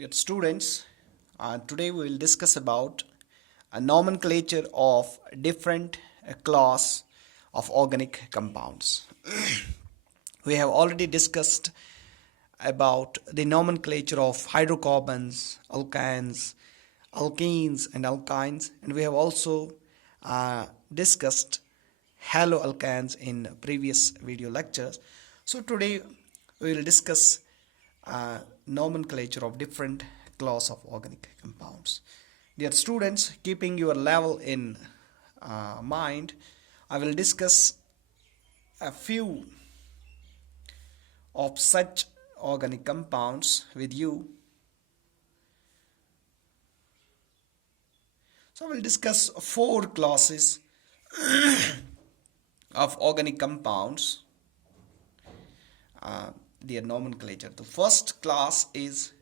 Dear students, today we will discuss about a nomenclature of different class of organic compounds. We have already discussed about the nomenclature of hydrocarbons, alkanes, alkenes and alkynes, and we have also discussed haloalkanes in previous video lectures. So today we will discuss nomenclature of different class of organic compounds. Dear students, keeping your level in mind, I will discuss a few of such organic compounds with you. So I will discuss four classes of organic compounds, their nomenclature. The first class is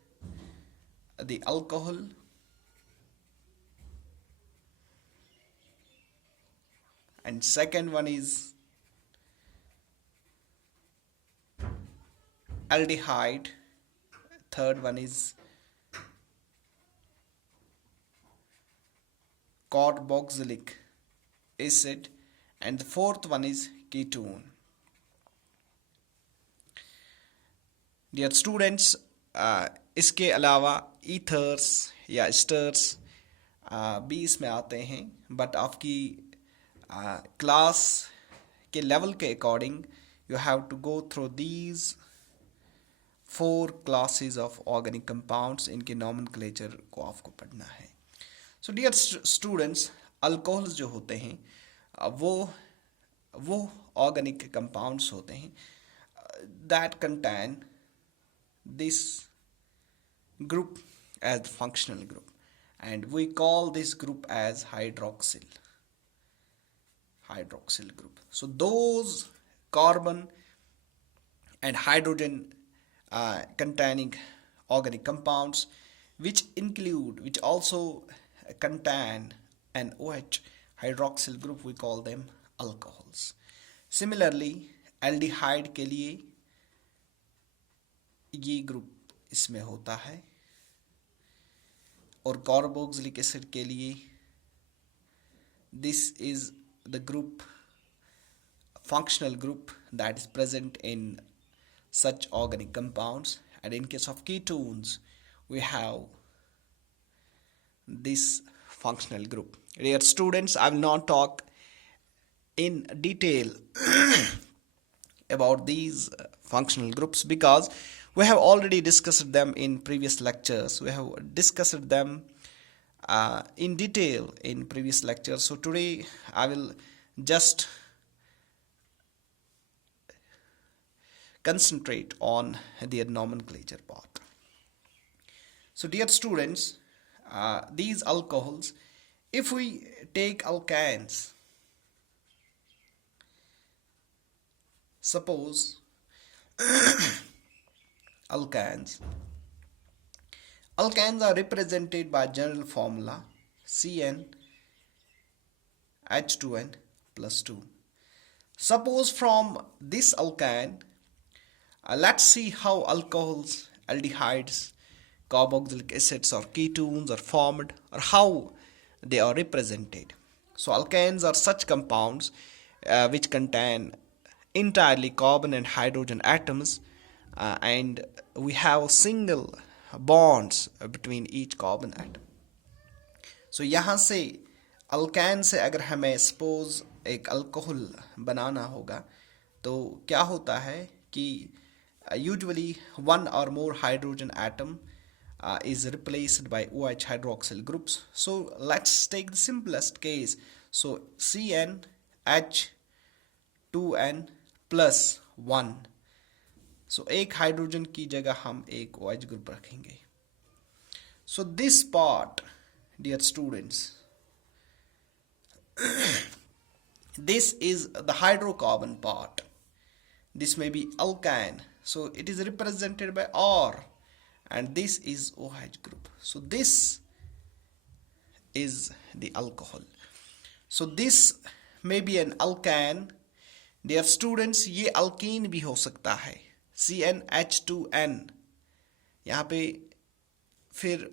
the alcohol, and second one is aldehyde, third one is carboxylic acid, and the fourth one is ketone. Dear students, इसके अलावा ethers या स्टर्स भी इसमें आते हैं, but आपकी class के level के according you have to go through these four classes of organic compounds. इनके नॉमेनक्लेचर को आपको पढ़ना है. सो डियर स्टूडेंट्स, अल्कोहल्स जो होते हैं वो ऑर्गेनिक कंपाउंड्स होते हैं that contain this group as the functional group, and we call this group as hydroxyl group. So those carbon and hydrogen containing organic compounds which also contain an OH hydroxyl group, we call them alcohols. Similarly, aldehyde के लिए ये group इसमें होता है, और carboxylic acid के लिए this is the group, functional group that is present in such organic compounds. And in case of ketones, we have this functional group. Dear students, I will not talk in detail about these functional groups because we have already discussed them in previous lectures. We have discussed them in detail in previous lectures. So today I will just concentrate on their nomenclature part. So dear students, these alcohols, if we take alkanes, suppose alkanes are represented by general formula CnH2n plus 2. Suppose from this alkane, let's see how alcohols, aldehydes, carboxylic acids or ketones are formed, or how they are represented. So alkanes are such compounds which contain entirely carbon and hydrogen atoms, and we have single bonds between each carbon atom. So यहाँ से अल्कैन से अगर हमें suppose एक alcohol बनाना होगा तो क्या होता है कि usually one or more hydrogen atom is replaced by OH hydroxyl groups. So let's take the simplest case. So CnH2n plus 1. So एक हाइड्रोजन की जगह हम एक OH ग्रुप रखेंगे. So this part, dear students, this is the hydrocarbon part. This may be alkane, so it is represented by R, and this is OH group. So this is the alcohol. So this may be an alkane. Dear students, ये alkene भी हो सकता है. CnH2n, यहाँ पे फिर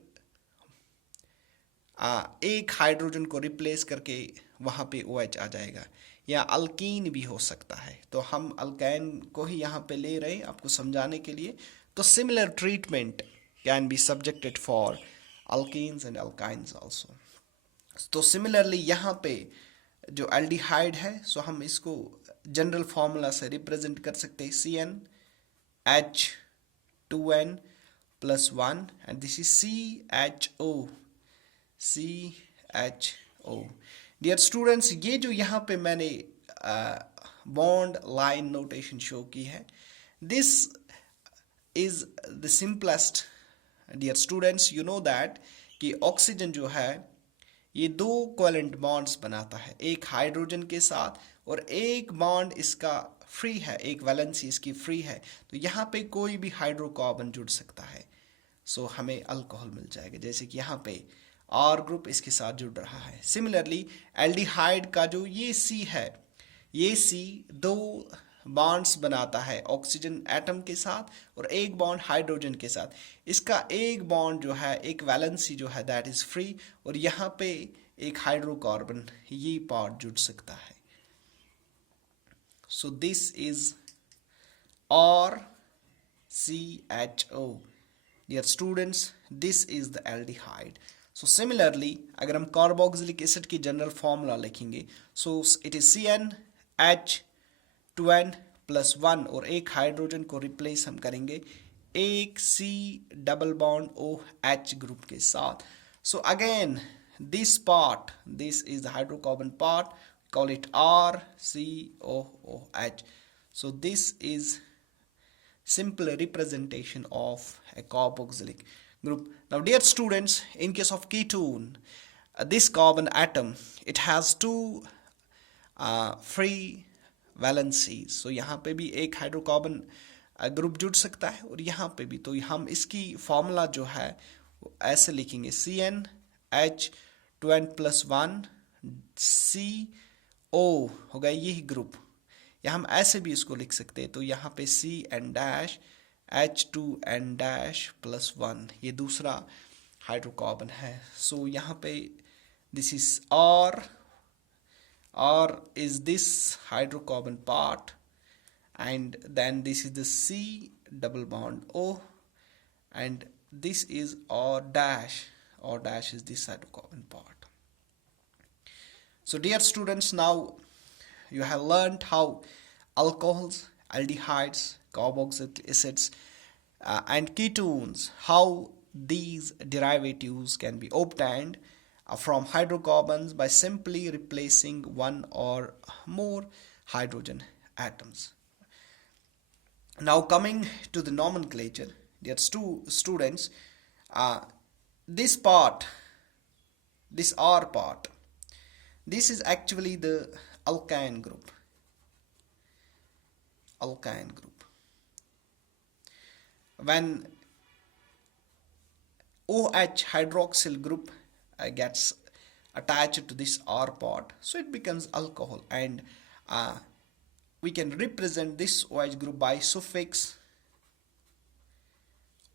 एक hydrogen को रिप्लेस करके वहाँ पे OH आ जाएगा, या अल्कीन भी हो सकता है। तो हम अल्कैन को ही यहाँ पे ले रहे हैं आपको समझाने के लिए। तो similar treatment can be subjected for alkenes and alkynes also. तो सिमिलरली यहाँ पे जो एल्डिहाइड है, सो हम इसको जनरल फार्मूला से रिप्रेजेंट कर सकते हैं, CnH2n plus 1 and this is CHO। Dear students, ये जो यहाँ पे मैंने बॉन्ड लाइन नोटेशन शो की है, this is the simplest. Dear students, you know that कि ऑक्सीजन जो है ये दो कोवेलेंट बॉन्ड्स बनाता है, एक हाइड्रोजन के साथ और एक बॉन्ड इसका फ्री है, एक वैलेंसी इसकी फ्री है। तो यहाँ पे कोई भी हाइड्रोकार्बन जुड़ सकता है, सो हमें अल्कोहल मिल जाएगा। जैसे कि यहाँ पे आर ग्रुप इसके साथ जुड़ रहा है। सिमिलरली एल्डिहाइड का जो ये सी है, ये सी दो बॉन्ड्स बनाता है ऑक्सीजन एटम के साथ और एक बॉन्ड हाइड्रोजन के साथ। इसका एक बॉन्ड जो है, एक वैलेंसी जो है दैट इज फ्री, और यहाँ पे एक हाइड्रोकार्बन ये पार्ट जुड़ सकता है। So this is RCHO। Dear students, this is the aldehyde. So similarly अगर हम कार्बोक्सिलिक एसिड की जनरल फॉर्मूला लिखेंगे, so it is CnH2n plus 1 और एक हाइड्रोजन को रिप्लेस हम करेंगे एक C double bond OH group के साथ। So again this part, this is the hydrocarbon part, call it RCOOH। so this is simple representation of a carboxylic group. Now dear students, in case of ketone, this carbon atom, it has two free valencies। so यहाँ पे भी एक hydrocarbon group जुड़ सकता है और यहाँ पे भी। तो हम इसकी फॉर्मूला जो है वो ऐसे लिखेंगे, CnH2n plus 1 CO होगा यही ग्रुप, या हम ऐसे भी इसको लिख सकते हैं। तो यहाँ पे CnH2n-+1 ये दूसरा हाइड्रोकार्बन है। सो यहाँ पे this is R is this hydrocarbon part, and then this is the C double bond O, and this is R dash is this hydrocarbon part. So dear students, now you have learned how alcohols, aldehydes, carboxylic acids and ketones, how these derivatives can be obtained from hydrocarbons by simply replacing one or more hydrogen atoms. Now coming to the nomenclature, dear students, this part, this R part, this is actually the alkyne group. When OH hydroxyl group gets attached to this R part, so it becomes alcohol, and we can represent this OH group by suffix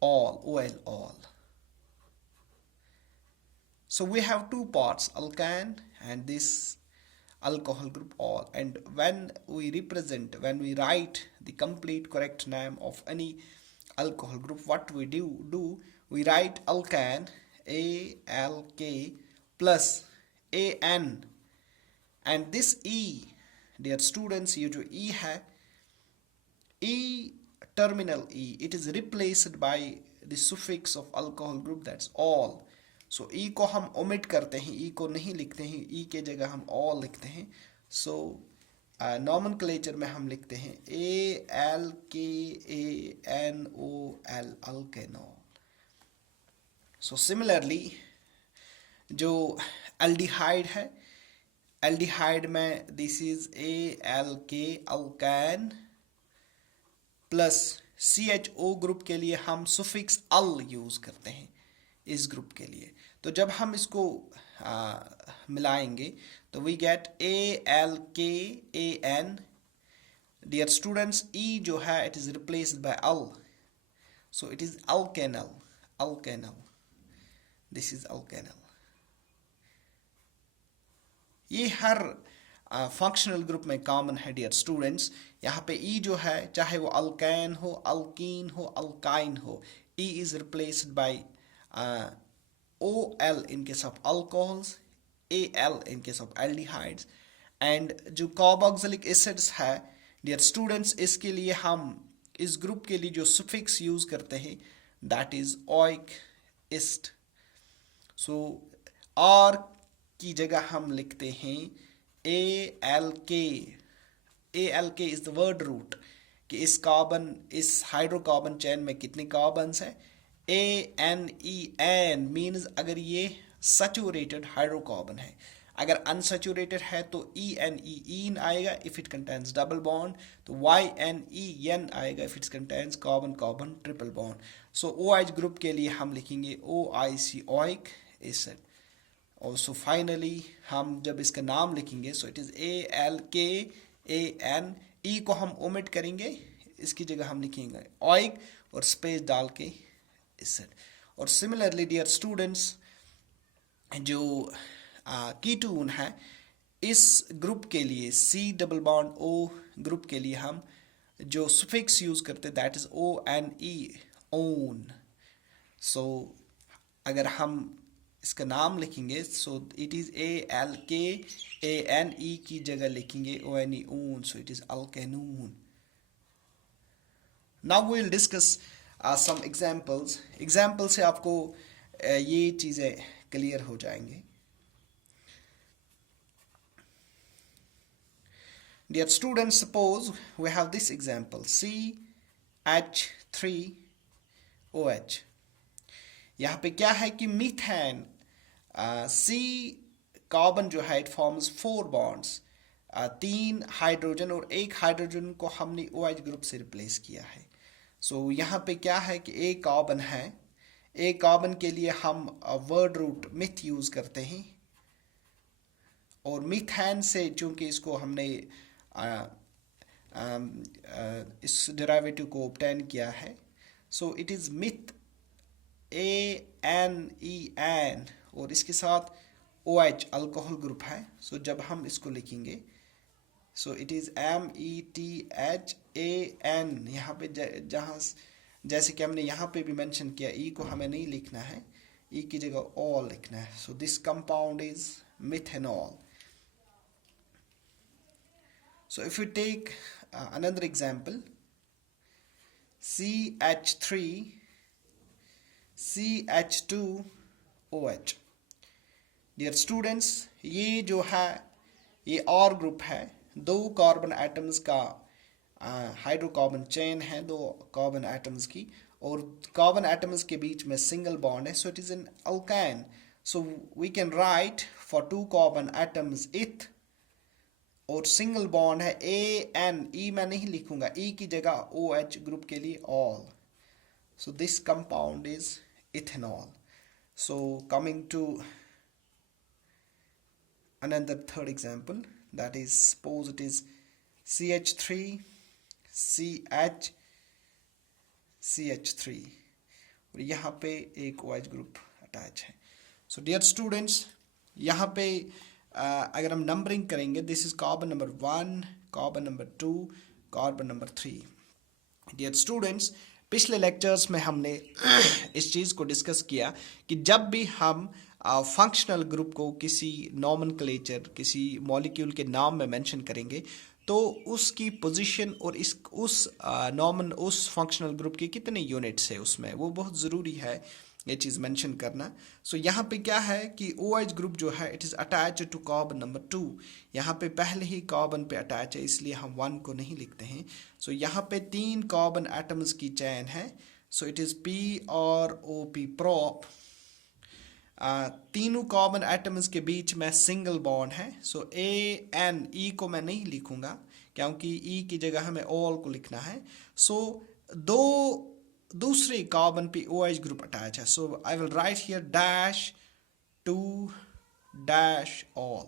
ol. So we have two parts, alkyne and this alcohol group ol, and when we write the complete correct name of any alcohol group, what we do, we write alkyne ALK plus AN, and this E, dear students, ये जो E है, E terminal E, it is replaced by the suffix of alcohol group, that's all. So E को हम omit करते हैं, E को नहीं लिखते हैं, E के जगह हम all लिखते हैं। So nomenclature में हम लिखते हैं ALKANOL, alkanol। So similarly जो एल्डिहाइड है, एल्डिहाइड में this is ALK alkane plus CHO group के लिए हम सुफिक्स अल यूज करते हैं इस ग्रुप के लिए। तो जब हम इसको मिलाएंगे तो we get ALKAN। Dear students, E जो है it is replaced by al, so it is alkanal। This is alkanal. ये हर फंक्शनल ग्रुप में कॉमन है डियर स्टूडेंट्स। यहाँ पे ई जो है, चाहे वो अल्कैन हो, अल्कीन हो, अल्काइन हो, E is replaced by O L in case of alcohols, A L in case of aldehydes. And जो कार्बोक्सिलिक एसिड्स है डियर स्टूडेंट्स, इसके लिए हम इस ग्रुप के लिए जो सुफिक्स यूज करते हैं दैट इज ओइक इस्ट। सो आर की जगह हम लिखते हैं A L K. A L K is the word root कि इस हाइड्रोकार्बन चेन में कितने कार्बन्स हैं। A N E N means अगर ये सैचुरेटेड हाइड्रोकार्बन है, अगर अनसैचुरेटेड है तो ई एन ई ईन आएगा if it contains double bond, तो वाई एन ई एन आएगा if it contains carbon carbon triple bond. So O H group के लिए हम लिखेंगे ओ आई सी ओइक एसिड। और सो फाइनली हम जब इसका नाम लिखेंगे so it is A L K A N, E को हम ओमिट करेंगे, इसकी जगह हम लिखेंगे ओइक और स्पेस डाल के एसिड। और सिमिलरली डियर स्टूडेंट्स, जो कीटोन है इस ग्रुप के लिए C double bond O group के लिए हम जो सुफिक्स यूज करते that is O N E, one. So अगर हम इसका नाम लिखेंगे so it is A L K A N E की जगह लिखेंगे O N E, one. So it is alkanone. Now we will discuss some examples. Example से आपको ये चीज़ें क्लियर हो जाएंगे। Dear students, suppose we have this example CH3OH। यहाँ पे क्या है कि मीथेन, सी कार्बन जो है इट फॉर्म्स 4 बॉन्ड्स, 3 हाइड्रोजन और 1 हाइड्रोजन को हमने OH ग्रुप से रिप्लेस किया है। सो यहाँ पे क्या है कि एक कार्बन है, एक कार्बन के लिए हम वर्ड रूट मिथ यूज करते हैं, और मीथेन से चूंकि इसको हमने इस डेरिवेटिव को ऑब्टेन किया है, so it is meth A N E N, और इसके साथ ओ एच अल्कोहल ग्रुप है। सो जब हम इसको लिखेंगे सो इट इज METHAN। यहाँ पे जहाँ जैसे कि हमने यहाँ पे भी मेंशन किया, ई को हमें नहीं लिखना है, ई की जगह ऑल लिखना है। So this compound is methanol. So if you take another example, CH3 CH2OH। Dear students, ये जो है ये और ग्रुप है, 2 कार्बन एटम्स का हाइड्रोकार्बन चेन है, 2 कार्बन एटम्स की, और कार्बन एटम्स के बीच में सिंगल बॉन्ड है। So it is an alkane. So we can write for 2 carbon atoms eth, और सिंगल बॉन्ड है ए एन, ई मैं नहीं लिखूंगा, ई की जगह ओ एच ग्रुप के लिए ol. So this compound is ethanol. So coming to another third example, that is suppose it is CH3 CH3, और यहाँ पे एक OH ग्रुप अटैच है। सो डियर स्टूडेंट्स, यहाँ पे अगर हम नंबरिंग करेंगे, this is carbon number 1, carbon number 2, carbon number 3। Dear students, पिछले लेक्चर्स में हमने इस चीज़ को डिस्कस किया कि जब भी हम फंक्शनल ग्रुप को किसी नॉमेनक्लेचर, किसी मॉलिक्यूल के नाम में मेंशन करेंगे, तो उसकी पोजीशन और उस फंक्शनल ग्रुप के कितने यूनिट्स है उसमें, वो बहुत ज़रूरी है ये चीज़ मेंशन करना। सो यहाँ पे क्या है कि OH ग्रुप जो है it is attach to carbon number 2। यहाँ पे पहले ही कार्बन पे अटैच है, इसलिए हम 1 को नहीं लिखते हैं। सो यहाँ पे 3 कार्बन एटम्स की चैन है। So it is PROP, prop. तीनों कार्बन एटम्स के बीच में सिंगल बॉन्ड है। सो AN, ई को मैं नहीं लिखूंगा क्योंकि ई की जगह हमें ऑल को लिखना है। सो दूसरे कार्बन पे OH ग्रुप अटैच है। So I will write here dash two dash ol,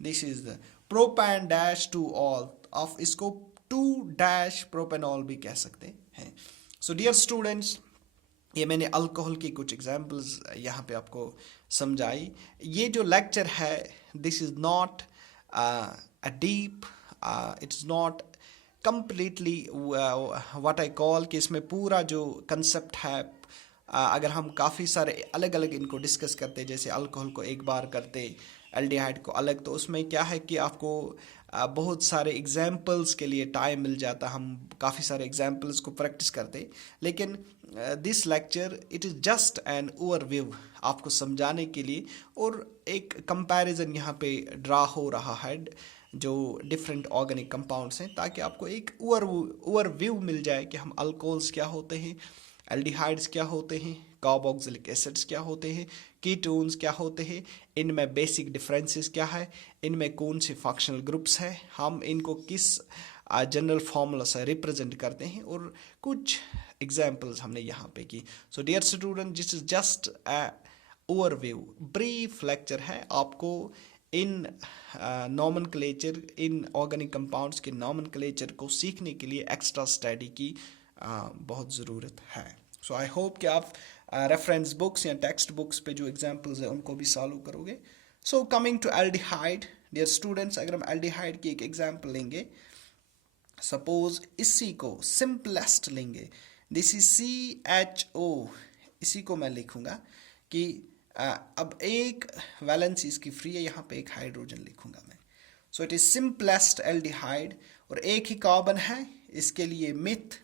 this is the propane dash two ol of, इसको 2 डैश प्रोपेनॉल भी कह सकते हैं। सो डियर स्टूडेंट्स, ये मैंने अल्कोहल की कुछ एग्जांपल्स यहाँ पे आपको समझाई। ये जो लेक्चर है, this is not a deep, it is not completely what I call कि इसमें पूरा जो कंसेप्ट है, अगर हम काफ़ी सारे अलग अलग इनको डिस्कस करते, जैसे अल्कोहल को एक बार करते, एल्डिहाइड को अलग, तो उसमें क्या है कि आपको बहुत सारे एग्जाम्पल्स के लिए टाइम मिल जाता, हम काफ़ी सारे एग्जाम्पल्स को प्रैक्टिस करते। लेकिन this lecture it is just an overview, आपको समझाने के लिए, और एक कंपैरिजन यहाँ पे ड्रा हो रहा है जो डिफरेंट ऑर्गेनिक कंपाउंड्स हैं, ताकि आपको एक ओवरव्यू मिल जाए कि हम अल्कोहल्स क्या होते हैं, एल्डिहाइड्स क्या होते हैं, कार्बोक्सिलिक एसिड्स क्या होते हैं, कीटोन्स क्या होते हैं, इनमें बेसिक डिफरेंसेस क्या है, इनमें कौन से फंक्शनल ग्रुप्स हैं, हम इनको किस जनरल फार्मूला से रिप्रेजेंट करते हैं, और कुछ एग्जाम्पल्स हमने यहाँ पे की। So dear student, this is just overview, brief lecture है। आपको इन नॉमेनक्लेचर, इन ऑर्गेनिक कंपाउंड्स के नॉमेनक्लेचर को सीखने के लिए एक्स्ट्रा स्टडी की बहुत ज़रूरत है। सो आई होप कि आप रेफरेंस बुक्स या टेक्स्ट बुक्स पे जो एग्जांपल्स हैं उनको भी सॉल्व करोगे। So coming to aldehyde, dear students, अगर हम एल्डिहाइड की एक एग्जांपल लेंगे, सपोज इसी को सिंपलेस्ट लेंगे, दिस इज CHO, इसी को मैं लिखूंगा कि अब एक वैलेंसी इसकी फ्री है, यहाँ पे एक हाइड्रोजन लिखूंगा मैं। सो इट इज सिंपलेस्ट एल्डिहाइड, और एक ही कार्बन है, इसके लिए myth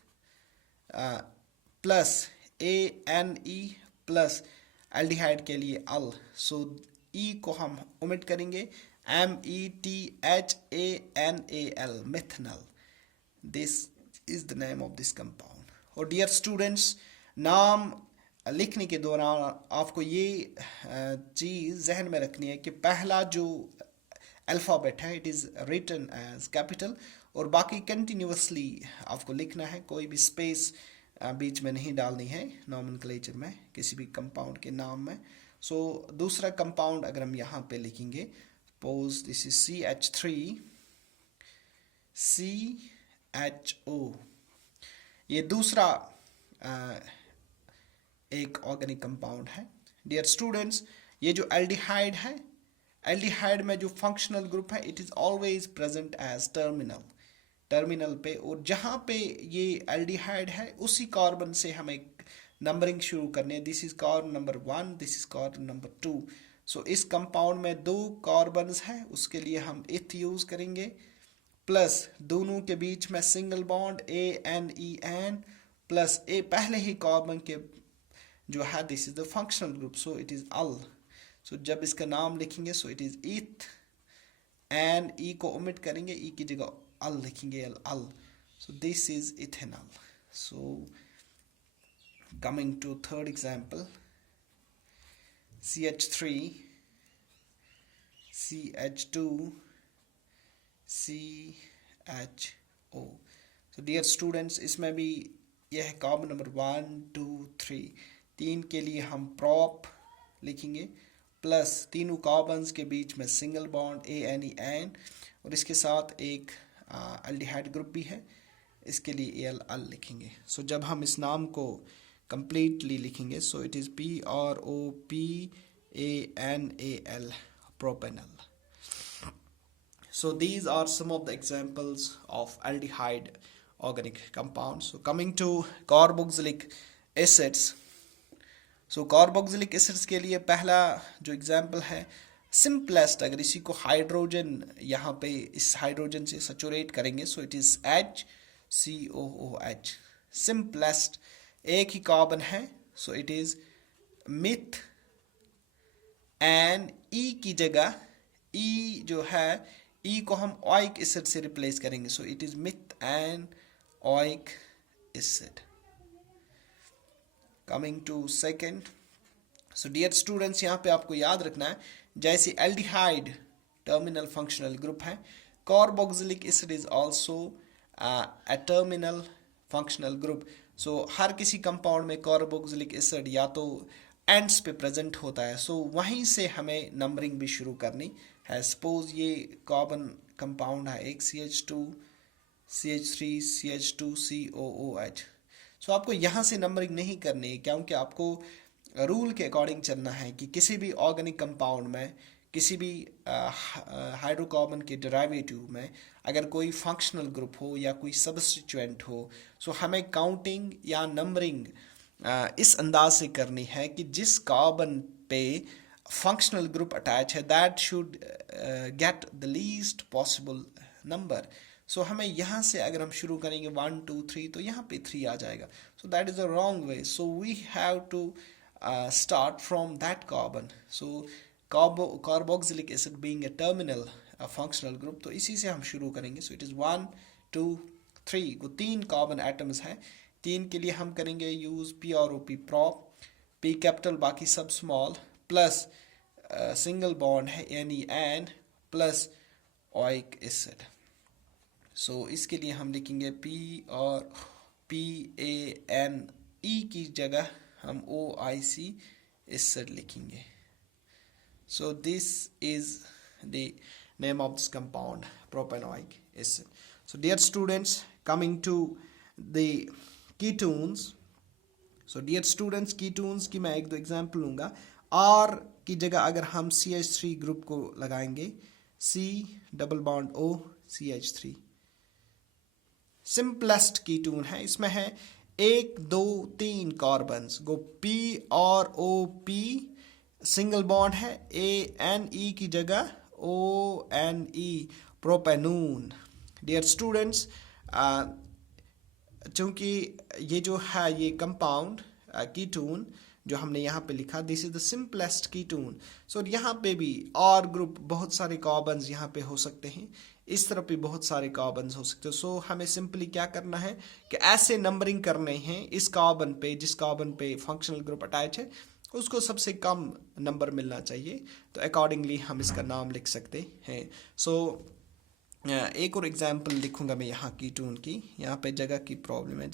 plus ANE plus aldehyde के लिए अल, सो ई को हम ओमिट करेंगे, METHANAL, methanal, this is the name of this compound. और डियर स्टूडेंट्स, नाम लिखने के दौरान आपको ये चीज़ जहन में रखनी है कि पहला जो अल्फ़ाबेट है it is written as capital, और बाकी कंटिन्यूसली आपको लिखना है, कोई भी स्पेस बीच में नहीं डालनी है नॉमेनक्लेचर में किसी भी कंपाउंड के नाम में। सो दूसरा कंपाउंड अगर हम यहाँ पे लिखेंगे, सपोज दिस इज CH3CHO, ये दूसरा एक ऑर्गेनिक कंपाउंड है। डियर स्टूडेंट्स, ये जो एल्डिहाइड है, एल्डिहाइड में जो फंक्शनल ग्रुप है it is always present as terminal पे, और जहाँ पे ये एल्डिहाइड है उसी कार्बन से हमें नंबरिंग शुरू करनी है। This is carbon number 1, this is carbon number 2। सो इस कंपाउंड में 2 कार्बन्स हैं, उसके लिए हम इथ यूज़ करेंगे, प्लस दोनों के बीच में single bond ANEN plus A, पहले ही कार्बन के जो है this is the functional group, so it is al. So जब इसका नाम लिखेंगे so it is eth, N E को ओमिट करेंगे, ई की जगह अल लिखेंगे, al. So this is ethanol. So coming to third example, CH3 CH2 CHO। तो डियर स्टूडेंट्स, इसमें भी यह है कार्बन नंबर 1 2 3, 3 के लिए हम प्रॉप लिखेंगे, प्लस तीनों कार्बन्स के बीच में सिंगल बॉन्ड ANEN, और इसके साथ एक एल्डिहाइड ग्रुप भी है, इसके लिए AL लिखेंगे। सो जब हम इस नाम को completely लिखेंगे, so it is PROPANAL, propanal. So these are some of the examples of aldehyde organic compounds. So coming to carboxylic acids, so carboxylic acids के लिए पहला जो एग्जाम्पल है सिंपलेस्ट, अगर इसी को हाइड्रोजन यहाँ पे इस हाइड्रोजन से सचुरेट करेंगे, so it is HCOOH, simplest, एक ही कार्बन है, so it is myth, N E की जगह ई जो है, ई को हम ओइक एसिड से रिप्लेस करेंगे, so it is myth N oic acid. Coming to second, so dear students, यहाँ पे आपको याद रखना है, जैसे एल्डिहाइड टर्मिनल फंक्शनल ग्रुप है, carboxylic acid is also a terminal functional group. So हर किसी कंपाउंड में कार्बोक्सिलिक एसिड या तो एंड्स पे प्रेजेंट होता है, सो वहीं से हमें नंबरिंग भी शुरू करनी है। सपोज ये कार्बन कंपाउंड है एक, CH2 CH3 CH2 COOH, सो आपको यहाँ से नंबरिंग नहीं करनी है, क्योंकि आपको रूल के अकॉर्डिंग चलना है कि किसी भी ऑर्गेनिक कंपाउंड में, किसी भी हाइड्रोकार्बन के डेरिवेटिव में अगर कोई फंक्शनल ग्रुप हो या कोई सब्स्टिट्यूएंट हो, सो हमें काउंटिंग या नंबरिंग इस अंदाज से करनी है कि जिस कार्बन पे फंक्शनल ग्रुप अटैच है that should get the least possible number. So हमें यहाँ से अगर हम शुरू करेंगे 1 2 3 तो यहाँ पे 3 आ जाएगा. So that is the wrong way. So we have to start from that carbon. So carboxylic acid being a terminal functional group, तो इसी से हम शुरू करेंगे. So it is 1 2 3 को 3 कार्बन एटम्स हैं. 3 के लिए हम करेंगे यूज पी और O P prop, P capital बाकी सब स्मॉल, प्लस सिंगल बॉन्ड है NEN plus oic acid. So इसके लिए हम लिखेंगे पी और PANE की जगह हम OIC एसिड लिखेंगे. So this is the name of this compound, propanoic acid. So dear students, coming to the ketones. So dear students, ketones की मैं एक दो एग्जांपल लूँगा. R की जगह अगर हम CH3 ग्रुप को लगाएंगे, C double bond O CH3, simplest ketone है. इसमें है 1 2 3 कार्बन्स गो P और OP, सिंगल बॉन्ड है ANE की जगह ONE, प्रोपेनून. डियर स्टूडेंट्स, चूंकि ये जो है ये कंपाउंड कीटोन जो हमने यहाँ पे लिखा, this is the simplest ketone. So यहाँ पे भी R ग्रुप बहुत सारे कार्बन्स यहाँ पे हो सकते हैं, इस तरफ भी बहुत सारे कार्बन्स हो सकते हैं. सो हमें सिंपली क्या करना है कि ऐसे नंबरिंग करने हैं इस कार्बन पे, जिस कार्बन पे फंक्शनल ग्रुप अटैच है उसको सबसे कम नंबर मिलना चाहिए. तो अकॉर्डिंगली हम इसका नाम लिख सकते हैं. सो एक और एग्जांपल लिखूंगा मैं यहाँ कीटोन की. यहाँ पे जगह की प्रॉब्लम है.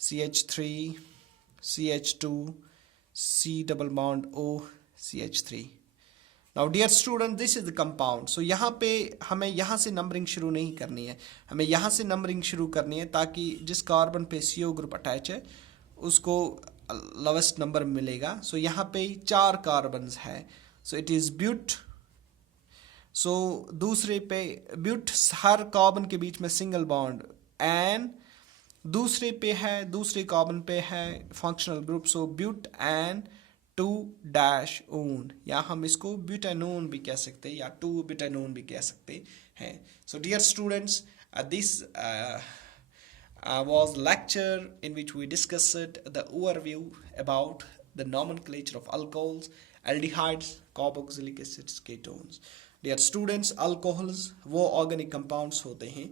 CH3 CH2 C double bond O CH3. Now dear student, this is the compound. So यहाँ पे हमें यहाँ से नंबरिंग शुरू नहीं करनी है, हमें यहाँ से नंबरिंग शुरू करनी है ताकि जिस कार्बन पे CO ग्रुप अटैच है उसको लोवेस्ट नंबर मिलेगा. सो यहाँ पे 4 कार्बन्स है. So it is ब्यूट. सो दूसरे पे ब्यूट, हर कार्बन के बीच में सिंगल बॉन्ड एन. दूसरे पे है, दूसरे कार्बन पे है functional group, so butan 2-ओन, या हम इसको ब्यूटेनोन भी कह सकते हैं या 2-ब्यूटेनोन भी कह सकते हैं. So dear students, this was lecture in which we discussed the overview about the nomenclature of alcohols, aldehydes, carboxylic acids, ketones. Dear students, alcohols वो organic compounds होते हैं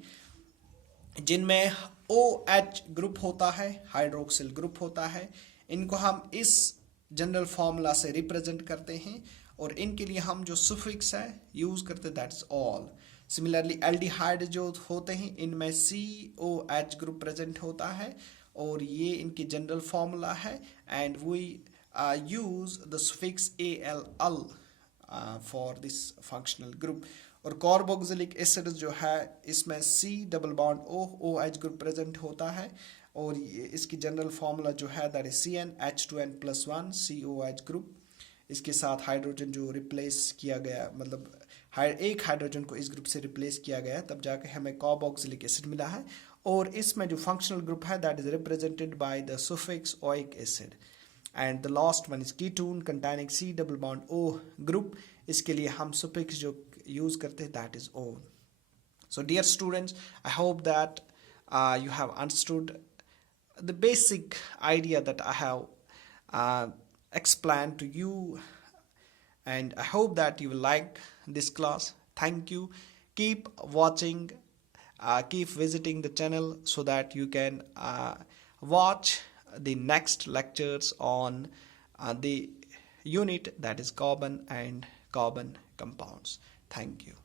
जिनमें OH ग्रुप होता है, हाइड्रोक्सिल ग्रुप होता है. इनको हम इस जनरल फार्मूला से रिप्रेजेंट करते हैं और इनके लिए हम जो सुफिक्स है यूज करते हैं, that is all. Similarly aldehyde जो होते हैं इनमें COH ग्रुप प्रेजेंट होता है और ये इनकी जनरल फार्मूला है. And we use the suffix ALL for this functional group. और कार्बोक्सिलिक एसिड जो है इसमें C double bond OH group present होता है और इसकी जनरल फार्मूला जो है that is CnH2n+1 COH group. इसके साथ हाइड्रोजन जो रिप्लेस किया गया, मतलब एक हाइड्रोजन को इस ग्रुप से रिप्लेस किया गया, तब जाके हमें कार्बोक्सिलिक एसिड मिला है. और इसमें जो फंक्शनल ग्रुप है that is represented by the suffix oic acid. And the last one is ketone containing C double bond O group. इसके लिए हम सुफिक्स जो यूज करते हैं that is O. So dear students, I hope that you have understood the basic idea that I have explained to you, and I hope that you will like this class. Thank you. Keep watching, keep visiting the channel so that you can watch the next lectures on the unit that is carbon and carbon compounds. Thank you.